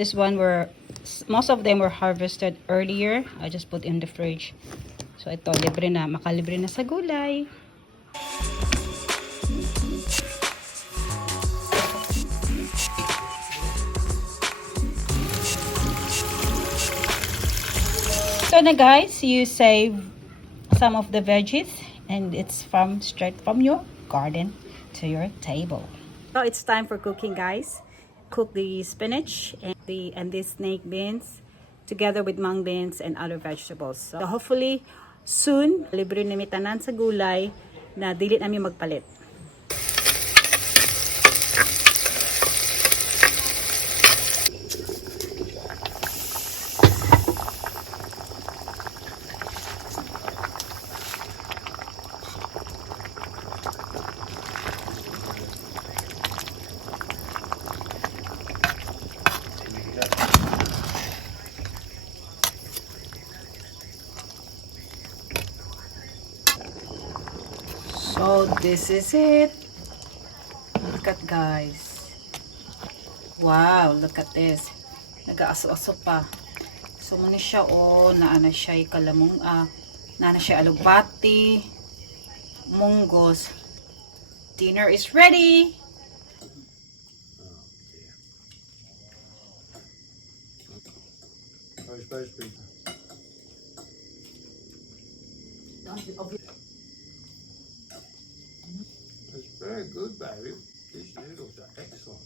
This one most of them were harvested earlier. I just put in the fridge. So ito, libre na, makalibre na sa gulay. So na guys, you save some of the veggies and it's straight from your garden to your table. So it's time for cooking, guys. Cook the spinach and the snake beans together with mung beans and other vegetables. So hopefully soon libre na mi tanan sa gulay na dili namin magpalit. So this is it. Look at guys. Wow, look at this. Nag-aaso-aso pa. So muna siya naana siya kalamong naana siya alugbati, munggos. Dinner is ready. It's very good, baby. These noodles are excellent.